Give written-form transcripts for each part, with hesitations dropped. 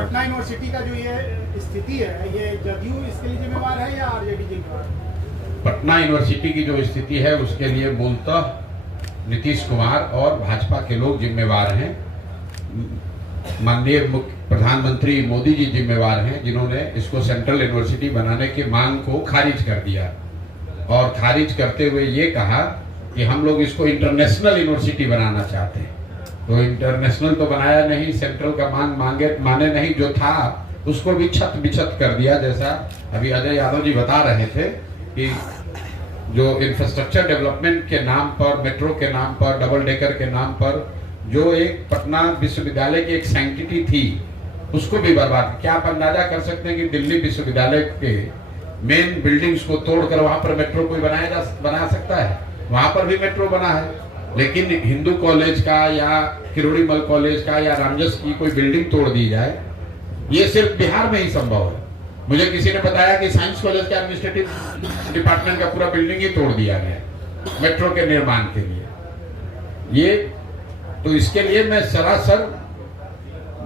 Patna university का जो ये स्थिति है, ये जदयू इसके लिए जिम्मेवार है या आरजेडी जिम्मेवार है? पटना यूनिवर्सिटी की जो स्थिति है उसके लिए मूलतः नीतीश कुमार और भाजपा के लोग जिम्मेवार हैं। माननीय प्रधानमंत्री मोदी जी जिम्मेवार हैं, जिन्होंने इसको सेंट्रल यूनिवर्सिटी बनाने की मांग को खारिज कर दिया और खारिज करते हुए ये कहा कि हम लोग इसको इंटरनेशनल यूनिवर्सिटी बनाना चाहते हैं। तो इंटरनेशनल तो बनाया नहीं, सेंट्रल का माने नहीं, जो था उसको भी छत बिछत कर दिया। जैसा अभी अजय यादव जी बता रहे थे कि जो इंफ्रास्ट्रक्चर डेवलपमेंट के नाम पर, मेट्रो के नाम पर, डबल डेकर के नाम पर जो एक पटना विश्वविद्यालय की एक सैंक्टिटी थी, उसको भी बर्बाद। क्या आप अंदाजा कर सकते हैं कि दिल्ली विश्वविद्यालय के मेन बिल्डिंग्स को तोड़कर वहां पर मेट्रो कोई बना सकता है? वहां पर भी मेट्रो बना है, लेकिन हिंदू कॉलेज का या किरोड़ीमल कॉलेज का या रामजस की कोई बिल्डिंग तोड़ दी जाए, ये सिर्फ बिहार में ही संभव है। मुझे किसी ने बताया कि साइंस कॉलेज के एडमिनिस्ट्रेटिव डिपार्टमेंट का पूरा बिल्डिंग ही तोड़ दिया गया मेट्रो के निर्माण के लिए। ये तो इसके लिए मैं सरासर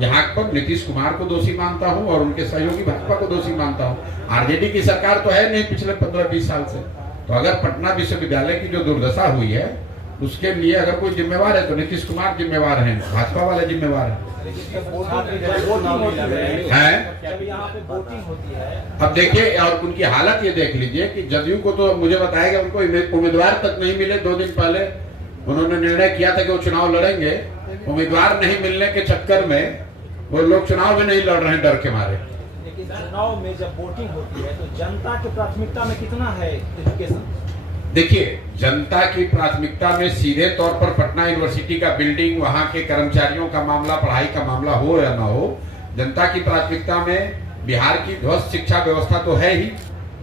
यहाँ पर नीतीश कुमार को दोषी मानता हूँ और उनके सहयोगी भाजपा को दोषी मानता हूँ। आरजेडी की सरकार तो है नहीं पिछले 15-20 साल से। तो अगर पटना विश्वविद्यालय की जो दुर्दशा हुई है उसके लिए अगर कोई जिम्मेवार है तो नीतीश कुमार जिम्मेवार हैं, भाजपा वाले जिम्मेवार हैं। अब देखिए, और उनकी हालत ये देख लीजिए कि जदयू को तो मुझे बताया गया उनको उम्मीदवार तक नहीं मिले। 2 दिन पहले उन्होंने निर्णय किया था कि वो चुनाव लड़ेंगे, उम्मीदवार नहीं मिलने के चक्कर में वो लोग चुनाव भी नहीं लड़ रहे हैं डर के मारे। लेकिन चुनाव में जब वोटिंग होती है तो जनता की प्राथमिकता में कितना है एजुकेशन? देखिए, जनता की प्राथमिकता में सीधे तौर पर पटना यूनिवर्सिटी का बिल्डिंग, वहां के कर्मचारियों का मामला, पढ़ाई का मामला हो या ना हो, जनता की प्राथमिकता में बिहार की ध्वस्त शिक्षा व्यवस्था तो है ही।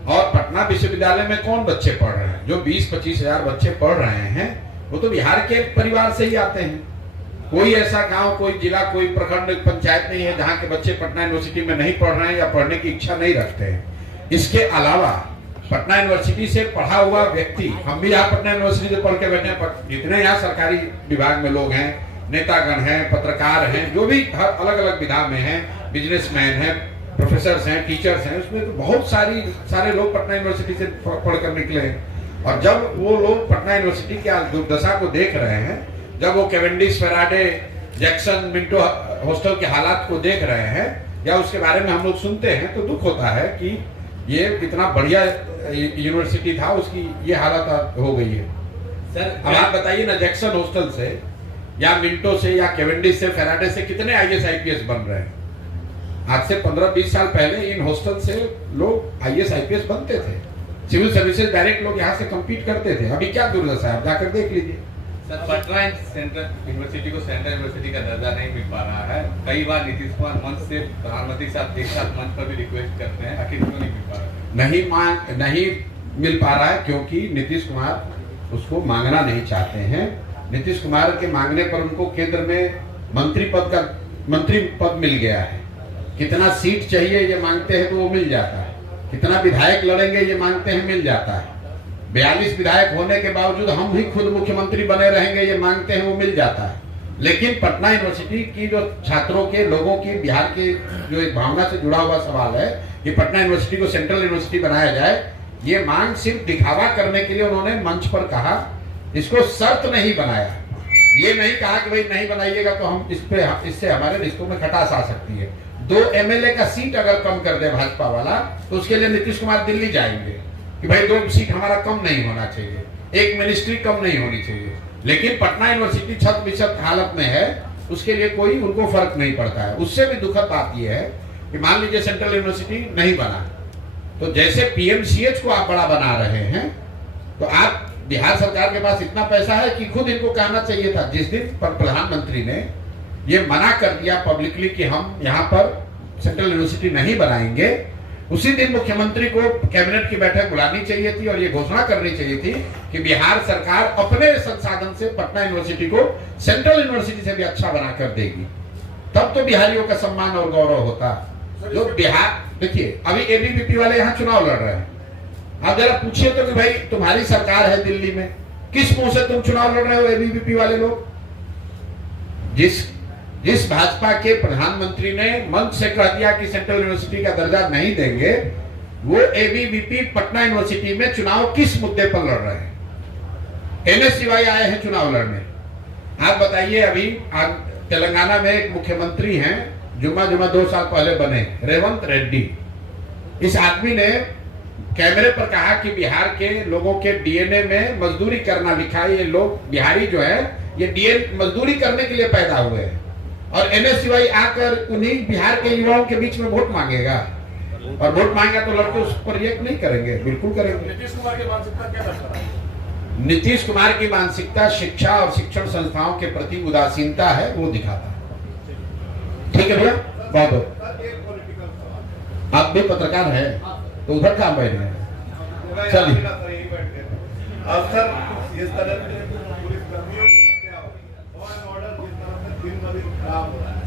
और पटना विश्वविद्यालय में कौन बच्चे पढ़ रहे हैं? जो 20-25 हजार बच्चे पढ़ रहे हैं वो तो बिहार के परिवार से ही आते हैं। कोई ऐसा गांव, कोई जिला, कोई प्रखंड पंचायत नहीं है जहां के बच्चे पटना यूनिवर्सिटी में नहीं पढ़ रहे हैं या पढ़ने की इच्छा नहीं रखते हैं। इसके अलावा पटना यूनिवर्सिटी से पढ़ा हुआ व्यक्ति, हम भी यहाँ पटना यूनिवर्सिटी से पढ़ के बैठे हैं, जितने यहाँ सरकारी विभाग में लोग हैं, नेतागण हैं, पत्रकार हैं, जो भी हर अलग अलग विधा में हैं, बिजनेसमैन हैं, प्रोफेसर हैं, टीचर्स हैं, उसमें तो बहुत सारे लोग पटना यूनिवर्सिटी से पढ़कर निकले हैं। और जब वो लोग पटना यूनिवर्सिटी की दुर्दशा को देख रहे हैं, जब वो Cavendish, Faraday, Jackson, Minto hostel के हालात को देख रहे हैं या उसके बारे में हम लोग सुनते हैं, तो दुख होता है कि ये कितना बढ़िया यूनिवर्सिटी था, उसकी ये हालत हो गई है। सर अब आप बताइए ना, जैक्सन हॉस्टल से या मिंटो से या कैवेंडिश से, फेराडे से कितने IAS IPS बन रहे हैं? आज से 15-20 साल पहले इन हॉस्टल से लोग IAS IPS बनते थे। सिविल सर्विसेज डायरेक्ट लोग यहाँ से कम्पीट करते थे। अभी क्या दुर्दशा है, आप जाकर देख लीजिए। सर, पटना सेंट्रल यूनिवर्सिटी को सेंट्रल यूनिवर्सिटी का दर्जा नहीं मिल पा रहा है। कई बार नीतीश कुमार मंच से प्रधानमंत्री साहब एक साथ मंच पर भी रिक्वेस्ट करते हैं, आखिर क्यों नहीं मिल पा रहा है? नहीं मिल पा रहा है क्योंकि नीतीश कुमार उसको मांगना नहीं चाहते हैं। नीतीश कुमार के मांगने पर उनको केंद्र में मंत्री पद मिल गया है। कितना सीट चाहिए ये मांगते हैं तो वो मिल जाता है, कितना विधायक लड़ेंगे ये मांगते हैं, मिल जाता है। 42 विधायक होने के बावजूद हम भी खुद मुख्यमंत्री बने रहेंगे ये मांगते हैं, वो मिल जाता है। लेकिन पटना यूनिवर्सिटी की जो छात्रों के, लोगों की, बिहार की जो एक भावना से जुड़ा हुआ सवाल है कि पटना यूनिवर्सिटी को सेंट्रल यूनिवर्सिटी बनाया जाए, ये मांग सिर्फ दिखावा करने के लिए उन्होंने मंच पर कहा। इसको शर्त नहीं बनाया, ये नहीं कहा कि भाई नहीं बनाइएगा तो हम इससे हमारे रिश्तों में खटास आ सकती है। 2 MLA का सीट अगर कम कर दे भाजपा वाला तो उसके लिए नीतीश कुमार दिल्ली जाएंगे कि भाई 2 सीट हमारा कम नहीं होना चाहिए, 1 मिनिस्ट्री कम नहीं होनी चाहिए। लेकिन पटना यूनिवर्सिटी छत बिछत हालत में है, उसके लिए कोई उनको फर्क नहीं पड़ता है। उससे भी दुखद बात यह है कि मान लीजिए सेंट्रल यूनिवर्सिटी नहीं बना, तो जैसे PMCH को आप बड़ा बना रहे हैं, तो आप बिहार सरकार के पास इतना पैसा है कि खुद इनको कहना चाहिए था। जिस दिन पर प्रधानमंत्री ने ये मना कर दिया पब्लिकली कि हम यहाँ पर सेंट्रल यूनिवर्सिटी नहीं बनाएंगे, उसी दिन मुख्यमंत्री को कैबिनेट की बैठक बुलानी चाहिए थी और ये घोषणा करनी चाहिए थी कि बिहार सरकार अपने संसाधन से पटना यूनिवर्सिटी को सेंट्रल यूनिवर्सिटी से भी अच्छा बनाकर देगी। तब तो बिहारियों का सम्मान और गौरव होता। जो बिहार, देखिए अभी ABVP वाले यहाँ चुनाव लड़ रहे हैं, आप जरा पूछिए तो कि भाई तुम्हारी सरकार है दिल्ली में, किस मुंह से तुम चुनाव लड़ रहे हो ABVP वाले लोग? जिस जिस भाजपा के प्रधानमंत्री ने मंच से कह दिया कि सेंट्रल यूनिवर्सिटी का दर्जा नहीं देंगे, वो एबीवीपी पटना यूनिवर्सिटी में चुनाव किस मुद्दे पर लड़ रहे हैं? NSCY आए हैं चुनाव लड़ने। आप बताइए, अभी तेलंगाना में एक मुख्यमंत्री हैं, जुम्मा 2 साल पहले बने, रेवंत रेड्डी। इस आदमी ने कैमरे पर कहा कि बिहार के लोगों के डीएनए में मजदूरी करना लिखा है। ये लोग बिहारी जो है ये डीएनए मजदूरी करने के लिए पैदा हुए हैं, और NSCY आकर उन्हीं बिहार के युवाओं के बीच में वोट मांगेगा, और वोट मांगेगा तो लड़के उस पर रिएक्ट नहीं करेंगे, बिल्कुल करेंगे। नीतीश कुमार की मानसिकता क्या दर्शा रहा है? नीतीश कुमार की मानसिकता शिक्षा और शिक्षण संस्थाओं के प्रति उदासीनता है, वो दिखाता है। ठीक है भैया, बहुत आप भी पत्रकार है तो उधर काम बैठ गए। चलिए, अफसर इस तरह से पुलिस कर्मियों की हत्या हो रही है, लॉ एंड ऑर्डर जिस तरह से दिन ब दिन खराब हो रहा है,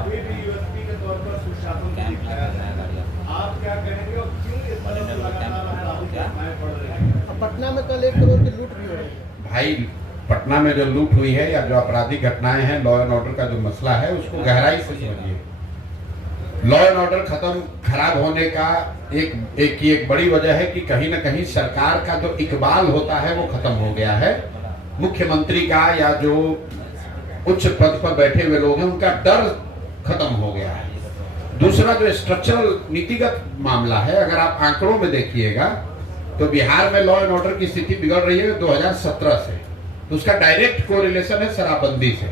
अभी भी यूएसपी के तौर पर सुशासन दिखाया जा रहा है। आप क्या कहेंगे और क्यों इस तरह से लगातार अपराधी घटनाएं बढ़ रही हैं? पटना में कल 1 करोड़ की लूट भी हो रही है। भाई, पटना में जो लूट हुई है या जो आपराधिक घटनाएं हैं, लॉ एंड ऑर्डर का जो मसला है, उसको गहराई से समझिए। लॉ एंड ऑर्डर खत्म खराब होने का एक बड़ी वजह है कि कहीं ना कहीं सरकार का जो इकबाल होता है वो खत्म हो गया है। मुख्यमंत्री का या जो उच्च पद पर बैठे हुए लोग हैं उनका डर खत्म हो गया है। दूसरा जो स्ट्रक्चरल नीतिगत मामला है, अगर आप आंकड़ों में देखिएगा तो बिहार में लॉ एंड ऑर्डर की स्थिति बिगड़ रही है 2017 से, तो उसका डायरेक्ट कोरिलेशन है शराबबंदी से।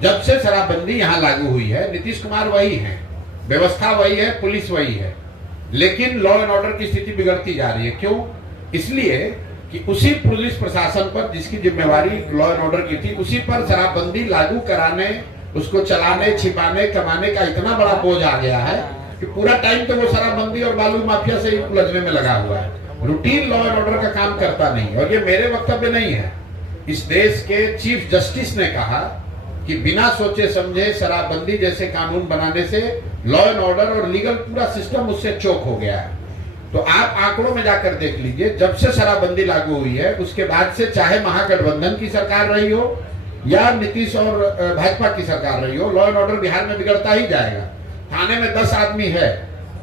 जब से शराबबंदी यहाँ लागू हुई है, नीतीश कुमार वही है, व्यवस्था वही है, पुलिस वही है, लेकिन लॉ एंड ऑर्डर की स्थिति बिगड़ती जा रही है। क्यों? इसलिए कि उसी पुलिस प्रशासन पर जिसकी जिम्मेवारी लॉ एंड ऑर्डर की थी, उसी पर शराबबंदी लागू कराने, उसको चलाने, छिपाने, कमाने का इतना बड़ा बोझ आ गया है कि पूरा टाइम तो वो शराबबंदी और बालू माफिया से ही उलझने में लगा हुआ है, रूटीन लॉ एंड ऑर्डर का काम करता नहीं। और ये मेरे वक्तव्य नहीं है, इस देश के चीफ जस्टिस ने कहा कि बिना सोचे समझे शराबबंदी जैसे कानून बनाने से लॉ एंड ऑर्डर और लीगल पूरा सिस्टम उससे चोक हो गया है। तो आप आंकड़ों में जाकर देख लीजिए, जब से शराबबंदी लागू हुई है उसके बाद से, चाहे महागठबंधन की सरकार रही हो या नीतीश और भाजपा की सरकार रही हो, लॉ एंड ऑर्डर बिहार में बिगड़ता ही जाएगा। थाने में 10 आदमी है,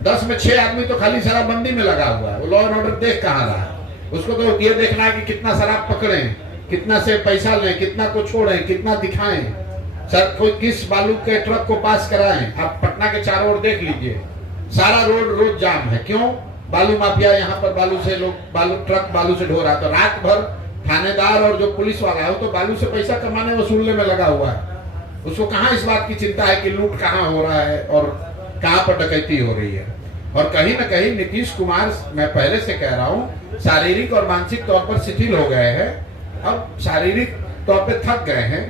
10 में 6 आदमी तो खाली शराबबंदी में लगा हुआ है, वो लॉ एंड ऑर्डर देख कहाँ रहा है। उसको तो ये देखना है कि कितना शराब पकड़े, कितना से पैसा लें, कितना को छोड़ें, कितना दिखाएं, सर कोई किस बालू के ट्रक को पास कराएं। आप पटना के चारों ओर देख लीजिए, सारा रोड रोज जाम है। क्यों? बालू माफिया यहाँ पर बालू से लोग ट्रक बालू से ढो रहा, तो रात भर थानेदार और जो पुलिस वाला है वो तो बालू से पैसा कमाने वसूलने में लगा हुआ है। उसको कहाँ इस बात की चिंता है कि लूट कहाँ हो रहा है और कहाँ पर डकैती हो रही है। और कहीं ना कहीं नीतीश कुमार, मैं पहले से कह रहा हूँ, शारीरिक और मानसिक तौर पर शिथिल हो गए हैं। अब शारीरिक तौर पर थक गए हैं,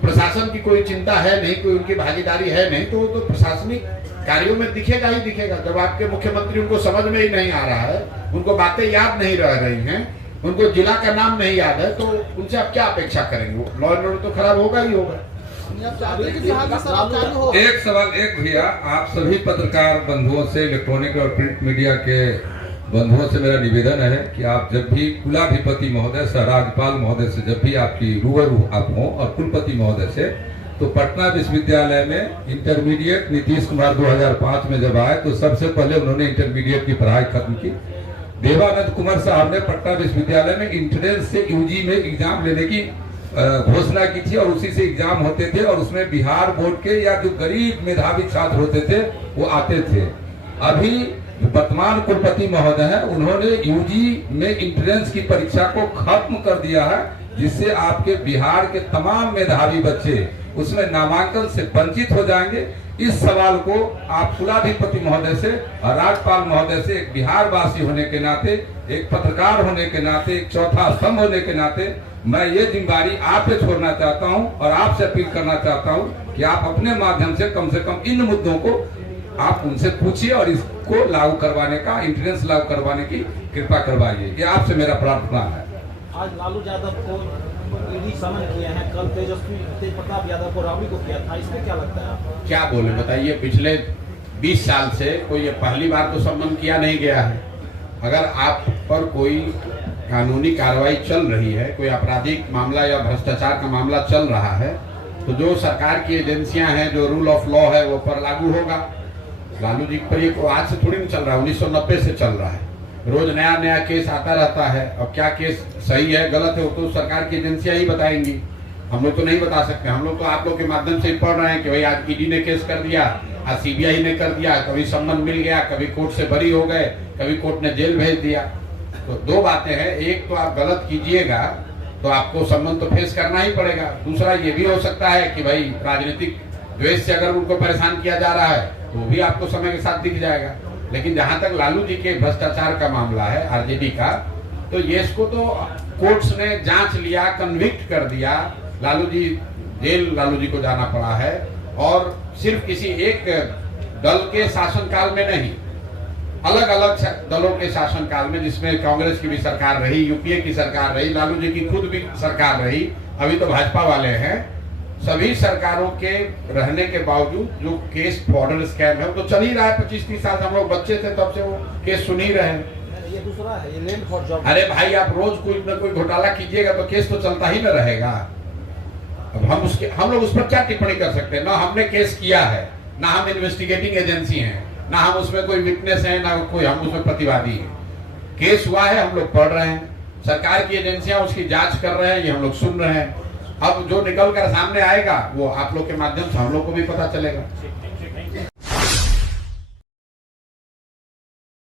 प्रशासन की कोई चिंता है नहीं, कोई उनकी भागीदारी है नहीं, तो वो तो प्रशासनिक कार्यों में दिखेगा ही दिखेगा। जब आपके मुख्यमंत्री, उनको समझ में ही नहीं आ रहा है, उनको बातें याद नहीं रह रही हैं, उनको जिला का नाम नहीं याद है, तो उनसे आप क्या अपेक्षा करेंगे? लॉ एंड ऑर्डर तो खराब होगा ही होगा। एक सवाल, एक भैया, आप सभी पत्रकार बंधुओं से, इलेक्ट्रॉनिक और प्रिंट मीडिया के बंधुओं से मेरा निवेदन है कि आप जब भी कुलाधिपति महोदय से, राज्यपाल महोदय से जब भी आपकी रूबरू आप हो, और कुलपति महोदय से, तो पटना विश्वविद्यालय में इंटरमीडिएट नीतीश कुमार 2005 में जब आए तो सबसे पहले उन्होंने इंटरमीडिएट की पढ़ाई खत्म की। देवानंद कुमार साहब ने पटना विश्वविद्यालय में इंट्रेंस से यूजी में एग्जाम लेने की घोषणा की थी, और उसी से एग्जाम होते थे, और उसमें बिहार बोर्ड के या जो गरीब मेधावी छात्र होते थे वो आते थे। अभी वर्तमान कुलपति महोदय हैं, उन्होंने यूजी में इंट्रेंस की परीक्षा को खत्म कर दिया है, जिससे आपके बिहार के तमाम मेधावी बच्चे उसमें नामांकन से वंचित हो जाएंगे। इस सवाल को आप कुलाधिपति महोदय से और राज्यपाल महोदय से, एक बिहार वासी होने के नाते, एक पत्रकार होने के नाते, एक चौथा स्तंभ होने के नाते, मैं ये जिम्मेदारी आप पे छोड़ना चाहता हूं और आपसे अपील करना चाहता हूं कि आप अपने माध्यम से कम इन मुद्दों को आप उनसे पूछिए और इसको लागू करवाने का, इंट्रेंस लागू करवाने की कृपा करवाइए। ये आपसे मेरा प्रार्थना है। आज लालू यादव को ईडी समन किए हैं, कल तेज प्रताप यादव को राबड़ी को किया था, इसमें क्या लगता है आपको? क्या बोले बताइए, पिछले 20 साल से कोई ये पहली बार तो सम्मन किया नहीं गया है। अगर आप पर कोई कानूनी कार्रवाई चल रही है, कोई आपराधिक मामला या भ्रष्टाचार का मामला चल रहा है, तो जो सरकार की एजेंसियां हैं, जो रूल ऑफ लॉ है, वो पर लागू होगा। लालू जी पर ये आज से थोड़ी नहीं चल रहा है, 1990 से चल रहा है। रोज नया नया केस आता रहता है। अब क्या केस सही है गलत है वो तो सरकार की एजेंसियां ही बताएंगी, हम लोग तो नहीं बता सकते। हम लोग तो आप लोग के माध्यम से ही पढ़ रहे हैं कि भाई आज ईडी ने केस कर दिया, आज सीबीआई ने कर दिया, कभी सम्मन मिल गया, कभी कोर्ट से बरी हो गए, कभी कोर्ट ने जेल भेज दिया। तो दो बातें हैं, एक तो आप गलत कीजिएगा तो आपको सम्मन तो फेस करना ही पड़ेगा। दूसरा ये भी हो सकता है कि भाई राजनीतिक द्वेष से अगर उनको परेशान किया जा रहा है तो वो भी आपको समय के साथ दिख जाएगा। लेकिन जहां तक लालू जी के भ्रष्टाचार का मामला है, आरजेडी का, तो ये इसको तो कोर्ट्स ने जांच लिया, कन्विक्ट कर दिया। लालू जी जेल लालू जी को जाना पड़ा है, और सिर्फ किसी एक दल के शासनकाल में नहीं, अलग अलग दलों के शासनकाल में, जिसमें कांग्रेस की भी सरकार रही, यूपीए की सरकार रही, लालू जी की खुद भी सरकार रही, अभी तो भाजपा वाले हैं। सभी सरकारों के रहने के बावजूद जो केस बॉर्डर स्कैम है वो तो चल ही रहा है। 25-30 साल हम लोग बच्चे थे तब से वो केस सुन ही रहे हैं। ये दूसरा है, ये लैंड फॉर जॉब। अरे भाई आप रोज कोई न कोई घोटाला कीजिएगा तो केस तो चलता ही न रहेगा। अब हम लोग उस पर क्या टिप्पणी कर सकते हैं? ना हमने केस किया है, ना हम इन्वेस्टिगेटिंग एजेंसी हैं, ना हम उसमें कोई विटनेस है, ना कोई हम उसमें प्रतिवादी है। केस हुआ है, हम लोग पढ़ रहे हैं, सरकार की एजेंसियां उसकी जांच कर रहे हैं, ये हम लोग सुन रहे हैं। अब जो निकल कर सामने आएगा वो आप लोग के माध्यम से हम लोग को भी पता चलेगा।